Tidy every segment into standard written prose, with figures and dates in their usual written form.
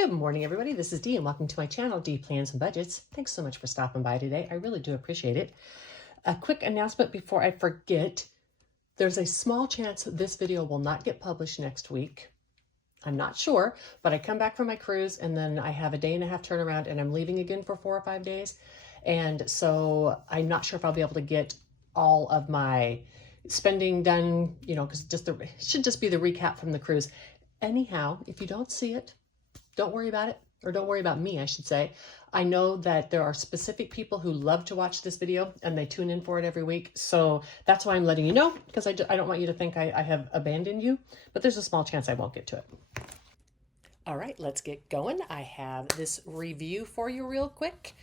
Good morning, everybody. This is Dee, and welcome to my channel, Dee Plans and Budgets. Thanks so much for stopping by today. I really do appreciate it. A quick announcement before I forget. There's a small chance this video will not get published next week. I'm not sure, but I come back from my cruise, and then I have a day-and-a-half turnaround, and I'm leaving again for 4 or 5 days. And so I'm not sure if I'll be able to get all of my spending done, because it should just be the recap from the cruise. Anyhow, if you don't see it, don't worry about it, or don't worry about me, I should say. I know that there are specific people who love to watch this video and they tune in for it every week. So that's why I'm letting you know, because I don't want you to think I have abandoned you, but there's a small chance I won't get to it. All right, let's get going. I have this review for you real quick.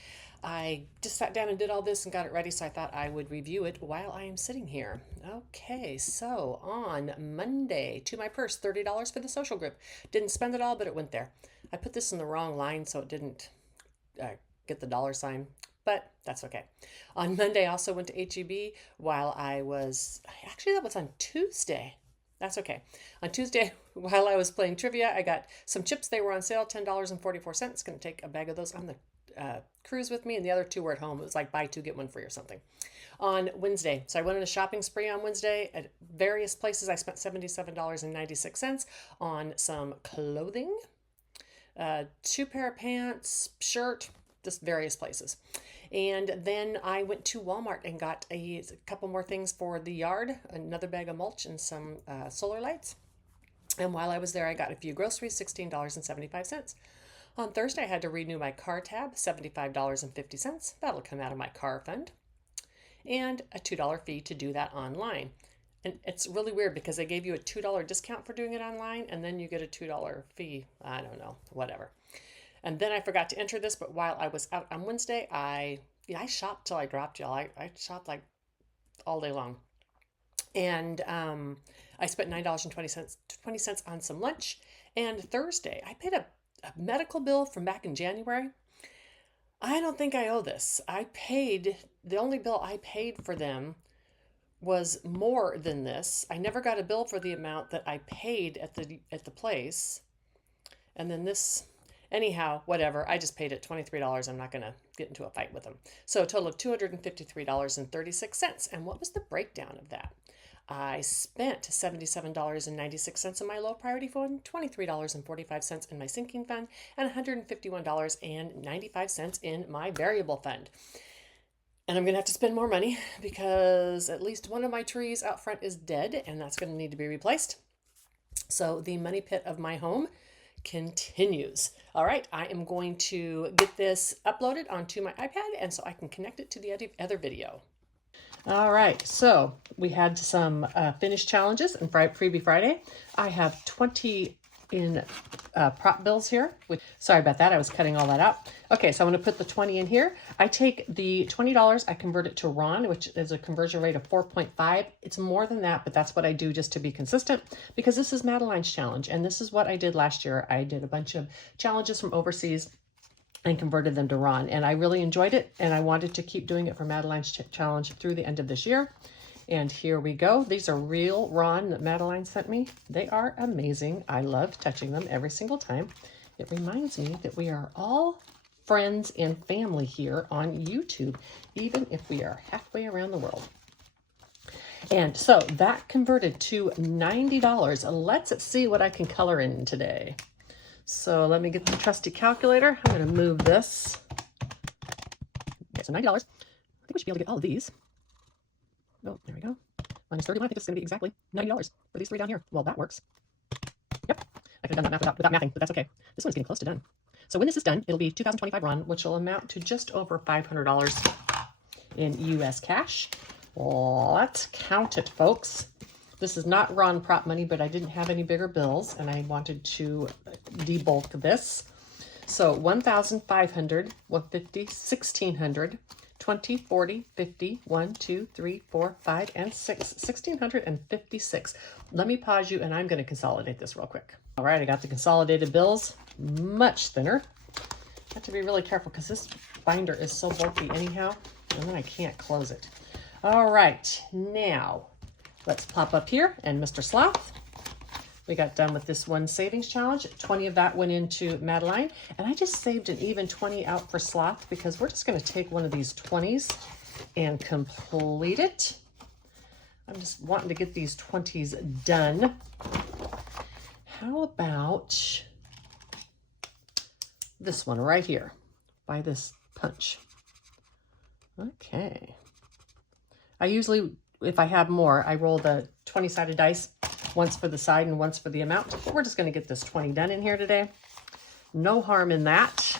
I just sat down and did all this and got it ready, so I thought I would review it while I am sitting here. Okay, so on Monday, to my purse, $30 for the social group. Didn't spend it all, but it went there. I put this in the wrong line, so it didn't get the dollar sign, but that's okay. On Monday, I also went to HEB while I was, actually that was on Tuesday. That's okay. On Tuesday, while I was playing trivia, I got some chips. They were on sale, $10.44. Going to take a bag of those on the cruise with me, and the other 2 were at home. It was like buy 2, get 1 free or something. On Wednesday, so I went on a shopping spree on Wednesday at various places. I spent $77.96 on some clothing, 2 pair of pants, shirt, just various places. And then I went to Walmart and got a couple more things for the yard, another bag of mulch and some solar lights. And while I was there, I got a few groceries, $16.75. On Thursday, I had to renew my car tab, $75.50. That'll come out of my car fund. And a $2 fee to do that online. And it's really weird because they gave you a $2 discount for doing it online, and then you get a $2 fee. I don't know, whatever. And then I forgot to enter this, but while I was out on Wednesday, I shopped till I dropped y'all. I shopped like all day long. And I spent $9.20 on some lunch. And Thursday, I paid a medical bill from back in January. I don't think I owe this. The only bill I paid for them was more than this. I never got a bill for the amount that I paid at the place. And then this, anyhow, whatever. I just paid it $23. I'm not going to get into a fight with them. So a total of $253.36. And what was the breakdown of that? I spent $77.96 in my low priority fund, $23.45 in my sinking fund, and $151.95 in my variable fund. And I'm going to have to spend more money because at least one of my trees out front is dead, and that's going to need to be replaced. So the money pit of my home continues. All right, I am going to get this uploaded onto my iPad, and so I can connect it to the other video. All right, so we had some finished challenges and Freebie Friday. I have 20 in prop bills here. Sorry about that, I was cutting all that out. Okay, so I'm going to put the 20 in here. I take the $20, I convert it to RON, which is a conversion rate of 4.5. It's more than that, but that's what I do just to be consistent, because this is Madeline's challenge, and this is what I did last year. I did a bunch of challenges from overseas and converted them to RON, and I really enjoyed it, and I wanted to keep doing it for Madeline's challenge through the end of this year. And here we go. These are real RON that Madeline sent me. They are amazing. I love touching them every single time. It reminds me that we are all friends and family here on YouTube, even if we are halfway around the world. And so that converted to $90. Let's see what I can color in today. So let me get the trusty calculator. I'm going to move this. Okay, so $90. I think we should be able to get all of these. Oh, there we go. Minus 31. I think this is going to be exactly $90 for these 3 down here. Well, that works. Yep. I could have done that math without mathing, but that's okay. This one's getting close to done. So when this is done, it'll be 2025 RON, which will amount to just over $500 in US cash. Let's count it, folks. This is not RON prop money, but I didn't have any bigger bills, and I wanted to debulk this. So 1,500, 150, 1,600, 20, 40, 50, 1, 2, 3, 4, 5, and 6. 1,656. Let me pause you, and I'm going to consolidate this real quick. All right, I got the consolidated bills, much thinner. I have to be really careful because this binder is so bulky anyhow, and then I can't close it. All right, now let's pop up here, and Mr. Sloth, We got done with this one savings challenge. 20 of that went into Madeline. And I just saved an even 20 out for Sloth because we're just going to take one of these 20s and complete it. I'm just wanting to get these 20s done. How about this one right here by this punch? Okay. I usually, if I have more, I roll the 20-sided dice, once for the side and once for the amount. We're just going to get this 20 done in here today. No harm in that.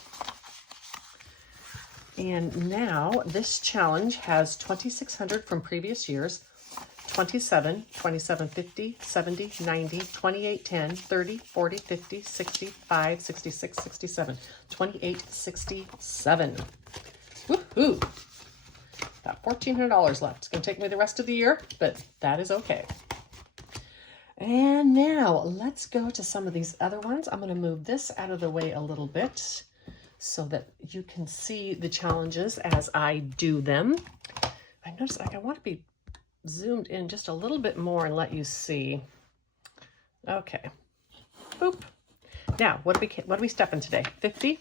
And now this challenge has 2,600 from previous years, 27, 27, 50, 70, 90, 28, 10, 30, 40, 50, 65, 66, 67, 28, 67. Woohoo! Got $1,400 left. It's going to take me the rest of the year, but that is okay. And now let's go to some of these other ones. I'm going to move this out of the way a little bit so that you can see the challenges as I do them. I noticed I want to be zoomed in just a little bit more and let you see. Okay. Boop. Now, what are we stepping today? 50,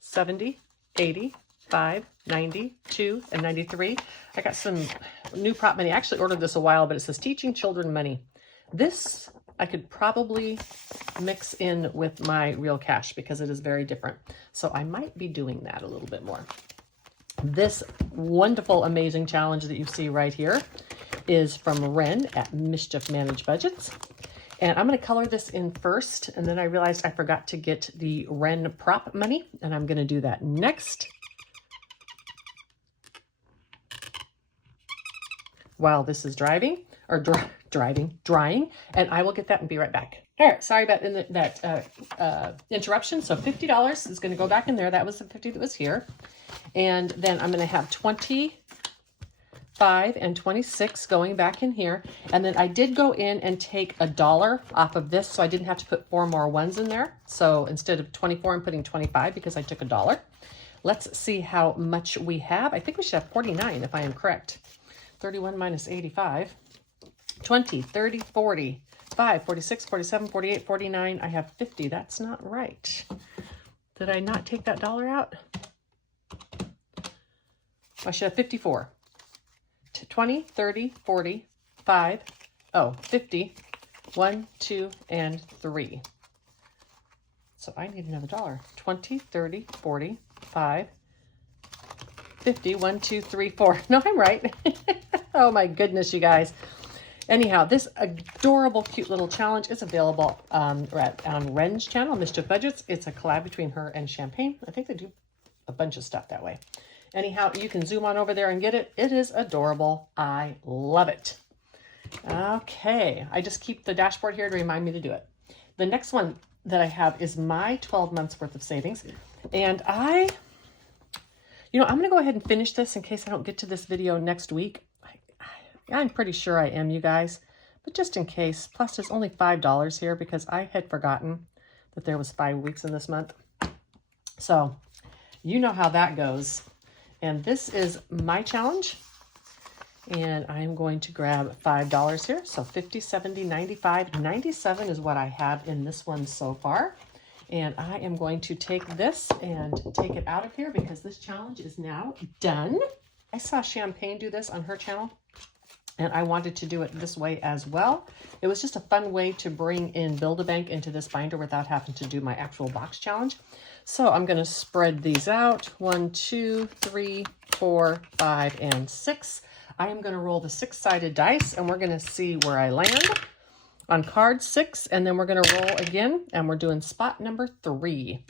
70, 80, 5, 90, 2, and 93. I got some new prop money. I actually ordered this a while, but it says Teaching Children Money. This I could probably mix in with my real cash because it is very different. So I might be doing that a little bit more. This wonderful, amazing challenge that you see right here is from Ren at Mischief Managed Budgets. And I'm going to color this in first. And then I realized I forgot to get the Ren prop money. And I'm going to do that next. While this is drying, and I will get that and be right back. All right, sorry about that interruption. So $50 is going to go back in there. That was the 50 that was here. And then I'm going to have 25 and 26 going back in here. And then I did go in and take $1 off of this, so I didn't have to put 4 more ones in there. So instead of 24, I'm putting 25 because I took $1. Let's see how much we have. I think we should have 49 if I am correct. 31 minus 85. 20, 30, 40, 5, 46, 47, 48, 49. I have 50. That's not right. Did I not take that $1 out? I should have 54. 20, 30, 40, 5, 50, 1, 2, and 3. So I need another $1. 20, 30, 40, 5, 50, 1, 2, 3, 4. No, I'm right. Oh my goodness, you guys. Anyhow, this adorable, cute little challenge is available on Ren's channel, Mischief Budgets. It's a collab between her and Champagne. I think they do a bunch of stuff that way. Anyhow, you can zoom on over there and get it. It is adorable. I love it. Okay, I just keep the dashboard here to remind me to do it. The next one that I have is my 12 months worth of savings. And I'm going to go ahead and finish this in case I don't get to this video next week. I'm pretty sure I am, you guys, but just in case. Plus, there's only $5 here because I had forgotten that there was 5 weeks in this month. So you know how that goes. And this is my challenge. And I'm going to grab $5 here. So 50, 70, 95, 97 is what I have in this one so far. And I am going to take this and take it out of here because this challenge is now done. I saw Champagne do this on her channel, and I wanted to do it this way as well. It was just a fun way to bring in Build-A-Bank into this binder without having to do my actual box challenge. So I'm going to spread these out. 1, 2, 3, 4, 5, and 6. I am going to roll the 6-sided dice, and we're going to see where I land on card 6, and then we're going to roll again, and we're doing spot number 3.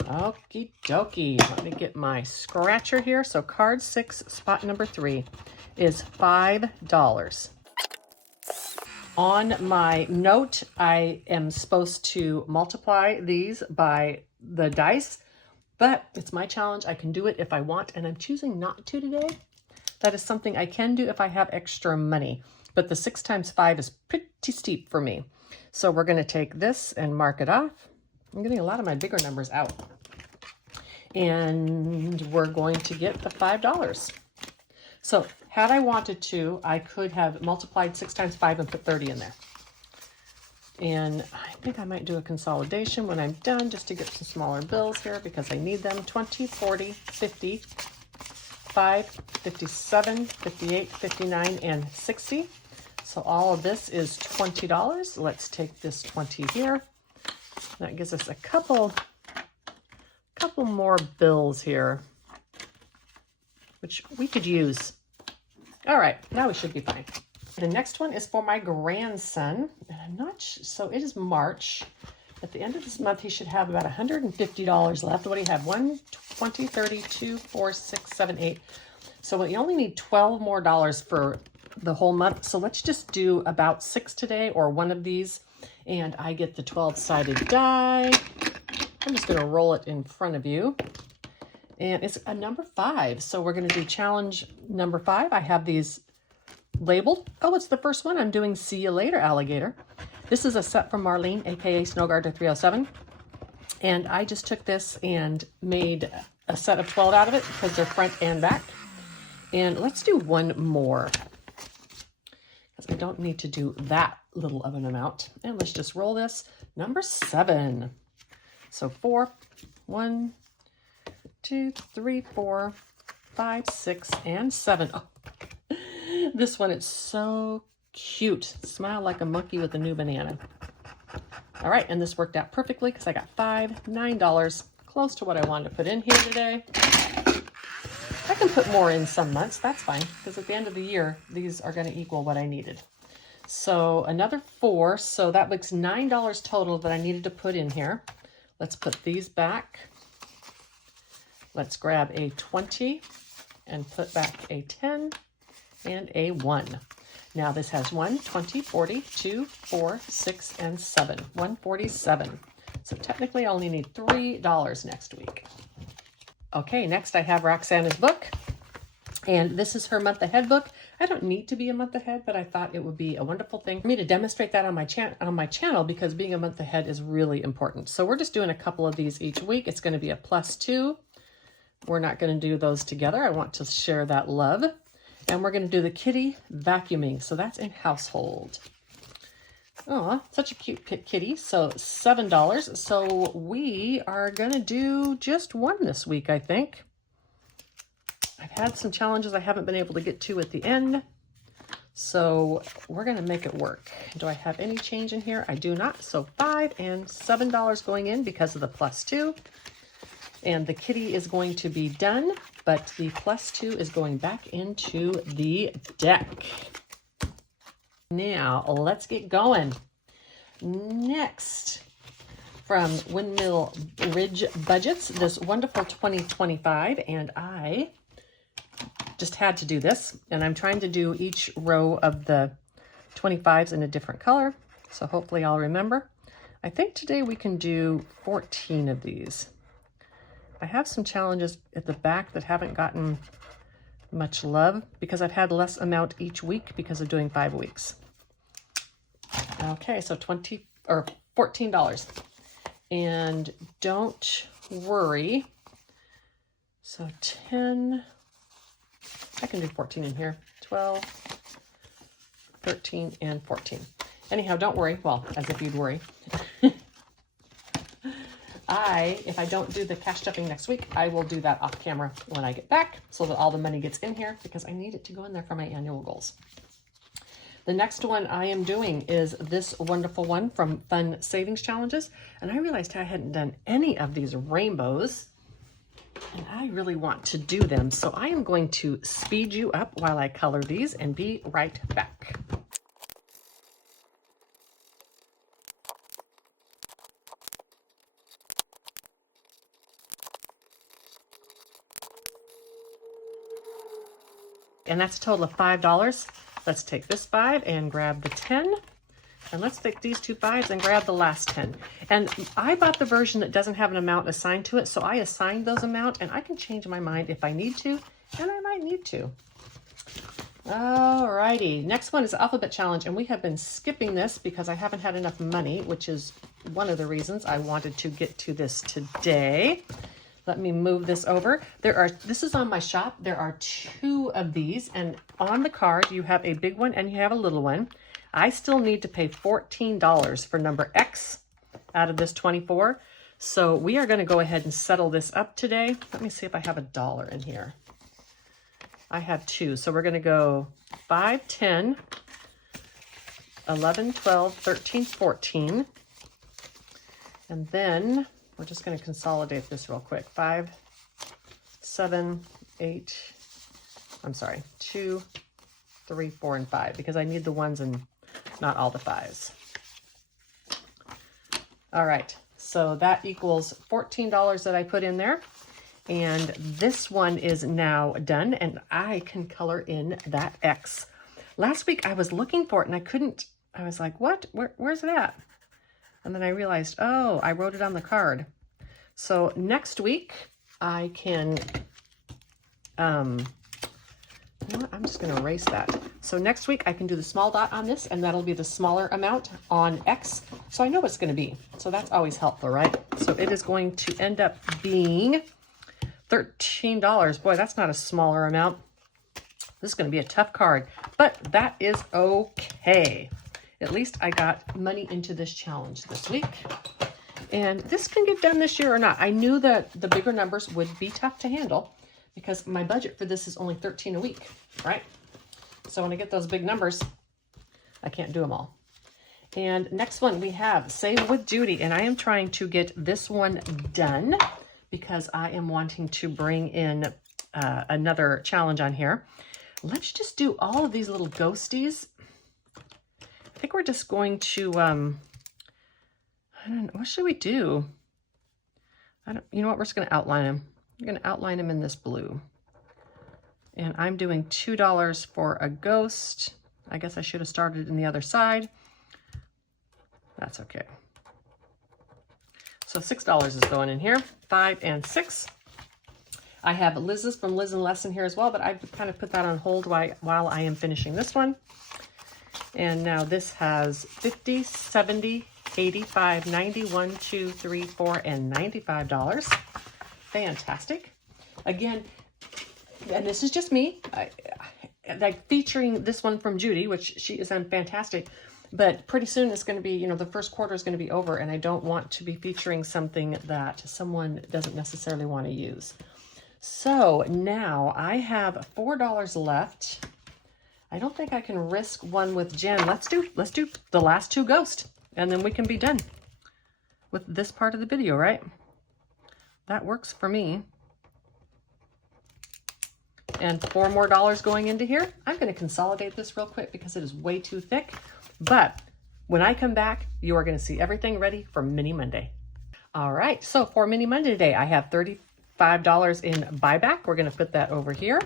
Okie dokie. Let me get my scratcher here. So card 6, spot number 3 is $5. On my note, I am supposed to multiply these by the dice, but it's my challenge. I can do it if I want, and I'm choosing not to today. That is something I can do if I have extra money, but the 6 times 5 is pretty steep for me. So we're going to take this and mark it off. I'm getting a lot of my bigger numbers out. And we're going to get the $5. So had I wanted to, I could have multiplied 6 times 5 and put 30 in there. And I think I might do a consolidation when I'm done just to get some smaller bills here because I need them. 20, 40, 50, 5, 57, 58, 59, and 60. So all of this is $20. Let's take this 20 here. That gives us a couple more bills here, which we could use. All right, now we should be fine. The next one is for my grandson, and I'm not so it is March. At the end of this month, he should have about $150 left. What do you have? 1, 20, 30, 2, 4, 6, 7, 8. So we only need $12 more for the whole month. So let's just do about 6 today, or one of these, and I get the 12-sided die. I'm just going to roll it in front of you. And it's a number 5. So we're going to do challenge number 5. I have these labeled. Oh, it's the first one. I'm doing See You Later, Alligator. This is a set from Marlene, aka Snowgarter 307. And I just took this and made a set of 12 out of it because they're front and back. And let's do one more, because I don't need to do that little of an amount. And let's just roll this. Number 7. So 4, 1, 2, 3, 4, 5, 6, and 7. Oh, this one is so cute. Smile like a monkey with a new banana. All right, and this worked out perfectly because I got $9, close to what I wanted to put in here today. I can put more in some months. That's fine, because at the end of the year, these are going to equal what I needed. So another 4. So that makes $9 total that I needed to put in here. Let's put these back. Let's grab a 20 and put back a 10 and a 1. Now this has 1, 20, 40, 2, 4, 6, and 7. 147. So technically I only need $3 next week. Okay, next I have Roxana's book. And this is her month ahead book. I don't need to be a month ahead, but I thought it would be a wonderful thing for me to demonstrate that on my channel because being a month ahead is really important. So we're just doing a couple of these each week. It's going to be a +2. We're not going to do those together. I want to share that love. And we're going to do the kitty vacuuming. So that's in household. Oh, such a cute kitty. So $7. So we are going to do just one this week, I think. I've had some challenges I haven't been able to get to at the end. So we're going to make it work. Do I have any change in here? I do not. So $5 and $7 going in because of the +2. And the kitty is going to be done, but the +2 is going back into the deck. Now, let's get going. Next, from Windmill Ridge Budgets, this wonderful 2025, and I just had to do this, and I'm trying to do each row of the 25s in a different color, so hopefully I'll remember. I think today we can do 14 of these. I have some challenges at the back that haven't gotten much love because I've had less amount each week because of doing 5 weeks. Okay, so $14. And don't worry. So 10, I can do 14 in here. 12, 13, and 14. Anyhow, don't worry. Well, as if you'd worry. If I don't do the cash stuffing next week, I will do that off camera when I get back so that all the money gets in here because I need it to go in there for my annual goals. The next one I am doing is this wonderful one from Fun Savings Challenges. And I realized I hadn't done any of these rainbows and I really want to do them. So I am going to speed you up while I color these and be right back. And that's a total of $5. Let's take this 5 and grab the 10. And let's take these 2 5s and grab the last 10. And I bought the version that doesn't have an amount assigned to it, so I assigned those amount, and I can change my mind if I need to, and I might need to. Alrighty, next one is Alphabet Challenge, and we have been skipping this because I haven't had enough money, which is one of the reasons I wanted to get to this today. Let me move this over. This is on my shop. There are 2 of these, and on the card you have a big one and you have a little one. I still need to pay $14 for number X out of this 24. So we are going to go ahead and settle this up today. Let me see if I have $1 in here. I have 2. So we're going to go 5, 10, 11, 12, 13, 14. And then we're just going to consolidate this real quick. 5, 7, 8, I'm sorry, 2, 3, 4, and 5, because I need the 1s and not all the 5s. All right, so that equals $14 that I put in there. And this one is now done, and I can color in that X. Last week I was looking for it and I couldn't. I was like, what? Where's it at? And then I realized, oh, I wrote it on the card. So next week I can, you know what? I'm just going to erase that. So next week I can do the small dot on this, and that'll be the smaller amount on X. So I know what it's going to be. So that's always helpful, right? So it is going to end up being $13. Boy, that's not a smaller amount. This is going to be a tough card, but that is okay. At least I got money into this challenge this week. And this can get done this year or not. I knew that the bigger numbers would be tough to handle because my budget for this is only 13 a week, right? So when I get those big numbers, I can't do them all. And next one we have Save with Judy, and I am trying to get this one done because I am wanting to bring in another challenge on here. Let's just do all of these little ghosties. I think we're just going to, I don't know, what should we do? You know what, we're just going to outline them. We're going to outline them in this blue. And I'm doing $2 for a ghost. I guess I should have started in the other side. That's okay. So $6 is going in here, 5 and 6. I have Liz's from Liz and Lesson here as well, but I've kind of put that on hold while I am finishing this one. And now this has 50, 70, 85, 91, 2, 3, 4, and $95. Fantastic. Again, and this is just me, like featuring this one from Judy, which she is fantastic. But pretty soon it's going to be, you know, the first quarter is going to be over, and I don't want to be featuring something that someone doesn't necessarily want to use. So now I have $4 left. I don't think I can risk one with Jen. Let's do the last 2 ghosts, and then we can be done with this part of the video, right? That works for me. And $4 more going into here. I'm going to consolidate this real quick because it is way too thick. But when I come back, you are going to see everything ready for Mini Monday. All right, so for Mini Monday today, I have $35 in buyback. We're going to put that over here.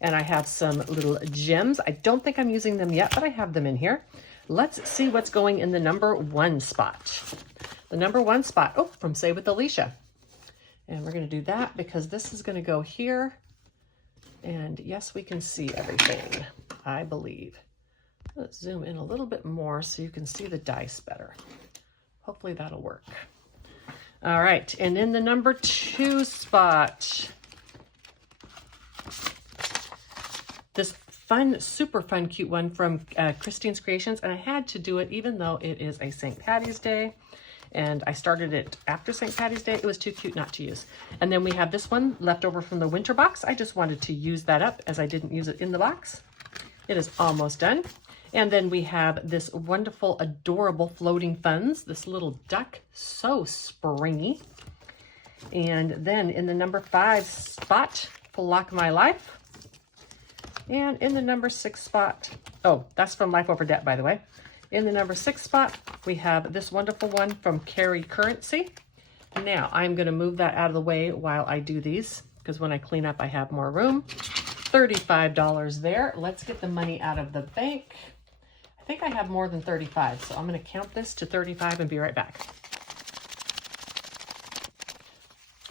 And I have some little gems. I don't think I'm using them yet, but I have them in here. Let's see what's going in the number 1 spot. The number 1 spot, oh, from Save with Alicia. And we're going to do that because this is going to go here. And yes, we can see everything, I believe. Let's zoom in a little bit more so you can see the dice better. Hopefully that'll work. All right, and in the number 2 spot, this fun, super fun, cute one from Christine's Creations. And I had to do it even though it is a St. Patty's Day. And I started it after St. Patty's Day. It was too cute not to use. And then we have this one left over from the winter box. I just wanted to use that up as I didn't use it in the box. It is almost done. And then we have this wonderful, adorable floating funds. This little duck, so springy. And then in the number 5 spot, Lock My Life. And in the number 6 spot, oh, that's from Life Over Debt, by the way. In the number 6 spot, we have this wonderful one from Carry Currency. Now, I'm going to move that out of the way while I do these, because when I clean up, I have more room. $35 there. Let's get the money out of the bank. I think I have more than 35, so I'm going to count this to 35 and be right back.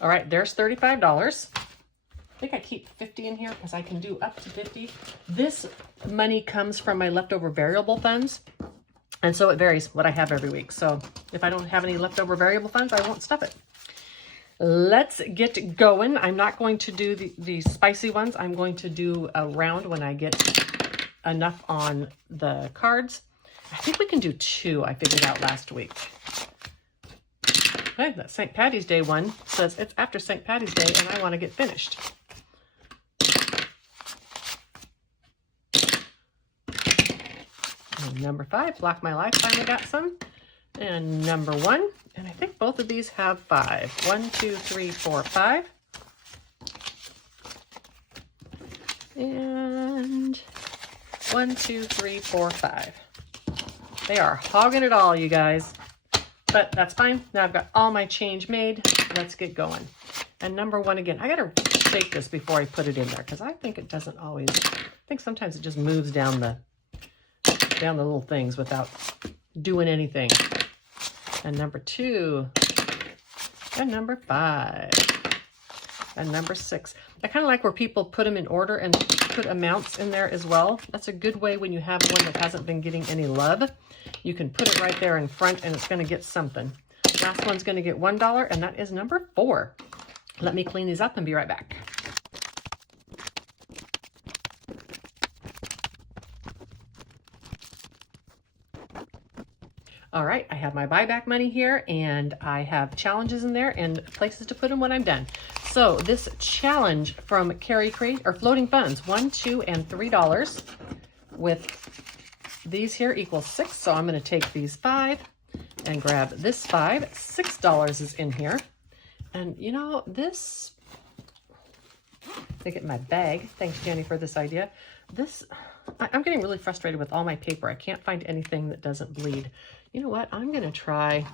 All right, there's $35. I think I keep 50 in here because I can do up to 50. This money comes from my leftover variable funds. And so it varies what I have every week. So if I don't have any leftover variable funds, I won't stuff it. Let's get going. I'm not going to do the spicy ones. I'm going to do a round when I get enough on the cards. I think we can do 2, I figured out last week. Okay, that St. Patty's Day one says it's after St. Patty's Day and I want to get finished. And number 5, Block My Life, finally got some. And number 1, and I think both of these have 5. 1, 2, 3, 4, 5. And 1, 2, 3, 4, 5. They are hogging it all, you guys. But that's fine. Now I've got all my change made. Let's get going. And number 1 again. I got to shake this before I put it in there because I think it doesn't always. I think sometimes it just moves down the little things without doing anything. And number 2. And number 5. And number 6. I kind of like where people put them in order and put amounts in there as well. That's a good way when you have one that hasn't been getting any love. You can put it right there in front and it's going to get something. Last one's going to get $1 and that is number 4. Let me clean these up and be right back. All right, I have my buyback money here and I have challenges in there and places to put them when I'm done. So this challenge from Carrie Crate or Floating Funds, $1, $2, and $3 with these here equals 6. So I'm going to take these 5 and grab this 5. $6 is in here. And you know, this, I get my bag. Thanks, Jenny, for this idea. I'm getting really frustrated with all my paper. I can't find anything that doesn't bleed. You know what? I'm going to try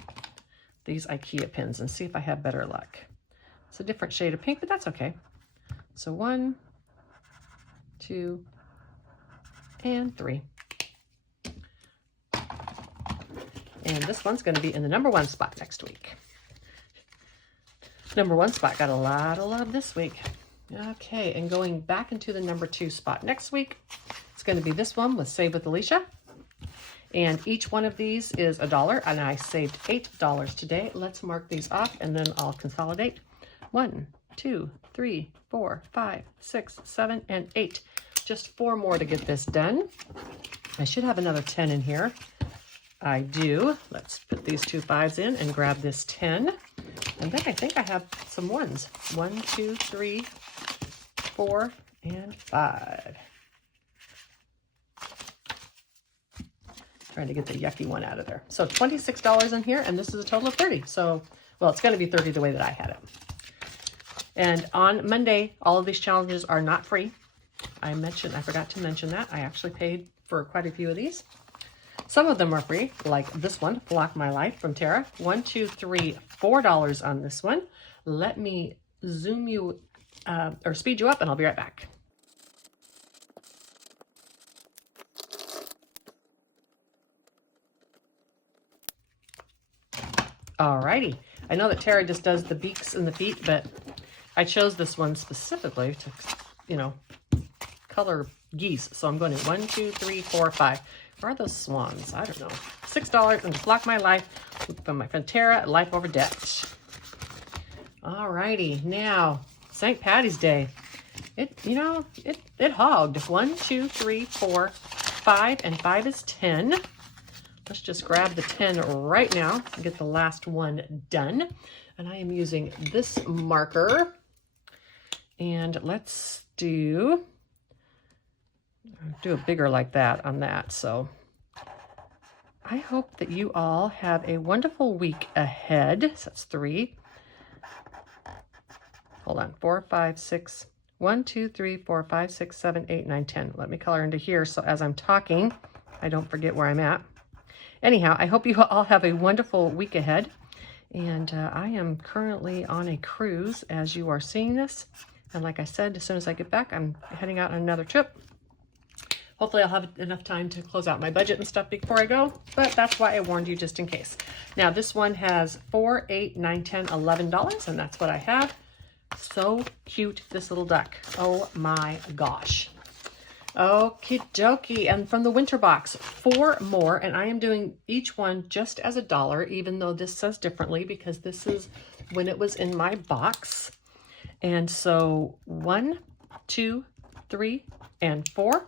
these IKEA pins and see if I have better luck. It's a different shade of pink, but that's okay. So 1, 2, and 3. And this one's going to be in the number 1 spot next week. Number 1 spot got a lot of love this week. Okay, and going back into the number 2 spot next week, it's going to be this one with Save with Alicia. And each one of these is $1, and I saved $8 today. Let's mark these off, and then I'll consolidate. 1, 2, 3, 4, 5, 6, 7, and 8. Just 4 more to get this done. I should have another 10 in here. I do. Let's put these 2 5s in and grab this 10. And then I think I have some 1s. 1, 2, 3, 4, and 5. Trying to get the yucky one out of there. So $26 in here, and this is a total of 30. So, well, it's going to be 30 the way that I had it. And on Monday, all of these challenges are not free. I forgot to mention that. I actually paid for quite a few of these. Some of them are free, like this one, Block My Life from Tara. 1, 2, 3, $4 on this one. Let me zoom you or speed you up, and I'll be right back. Alrighty. I know that Tara just does the beaks and the feet, but I chose this one specifically to, you know, color geese. So I'm going to 1, 2, 3, 4, 5. Where are those swans? I don't know. $6 and Block My Life from my friend Tara, Life Over Debt. Alrighty. Now, St. Patty's Day. It hogged. 1, 2, 3, 4, 5, and 5 is 10. Let's just grab the 10 right now and get the last one done. And I am using this marker. And let's do a bigger like that on that. So I hope that you all have a wonderful week ahead. So that's 3. Hold on. 4, 5, 6. 1, 2, 3, 4, 5, 6, 7, 8, 9, 10. Let me color into here so as I'm talking, I don't forget where I'm at. Anyhow, I hope you all have a wonderful week ahead. And I am currently on a cruise as you are seeing this. And like I said, as soon as I get back, I'm heading out on another trip. Hopefully I'll have enough time to close out my budget and stuff before I go, but that's why I warned you just in case. Now this one has $4, $8, $9, $10, $11, and that's what I have. So cute, this little duck. Oh my gosh. Okie dokie. And from the winter box, 4 more, and I am doing each one just as $1, even though this says differently because this is when it was in my box. And so 1, 2, 3, and 4.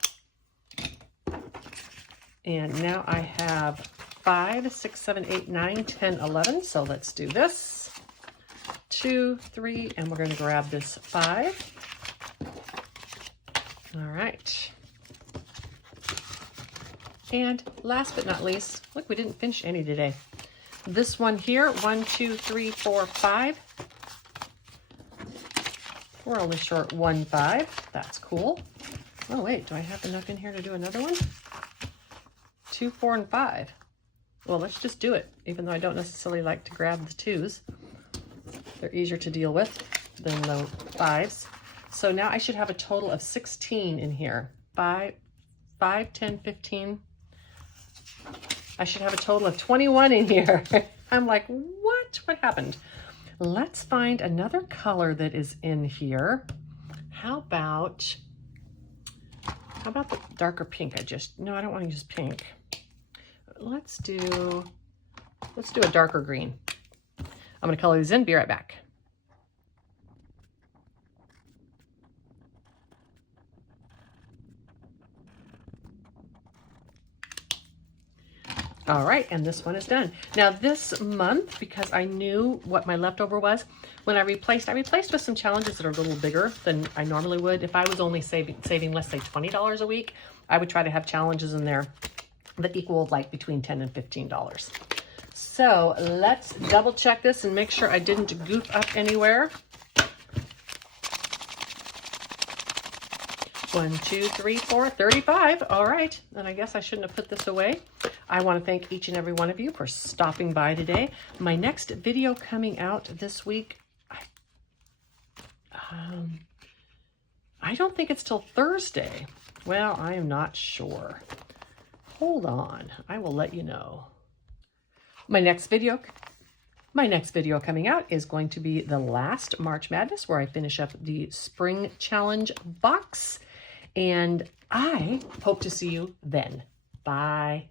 And now I have 5, 6, 7, 8, 9, 10, 11. So let's do this. 2, 3, and we're going to grab this 5. All right. And last but not least, look, we didn't finish any today. This one here, 1, 2, 3, 4, 5. We're only short 1, 5. That's cool. Oh, wait, do I have enough in here to do another one? 2, 4, and 5. Well, let's just do it, even though I don't necessarily like to grab the 2s. They're easier to deal with than the 5s. So now I should have a total of 16 in here. 5, 10, 15. I should have a total of 21 in here. I'm like, what? What happened? Let's find another color that is in here. How about the darker pink? No, I don't want to use pink. Let's do a darker green. I'm going to color these in, be right back. All right, and this one is done. Now this month, because I knew what my leftover was, when I replaced with some challenges that are a little bigger than I normally would. If I was only saving let's say $20 a week, I would try to have challenges in there that equal like between $10 and $15. So let's double check this and make sure I didn't goof up anywhere. 1, 2, 3, 4, 35. All right, and I guess I shouldn't have put this away. I want to thank each and every one of you for stopping by today. My next video coming out this week, I don't think it's till Thursday. Well, I am not sure. Hold on, I will let you know. My next video coming out is going to be the last March Madness, where I finish up the Spring Challenge box. And I hope to see you then. Bye.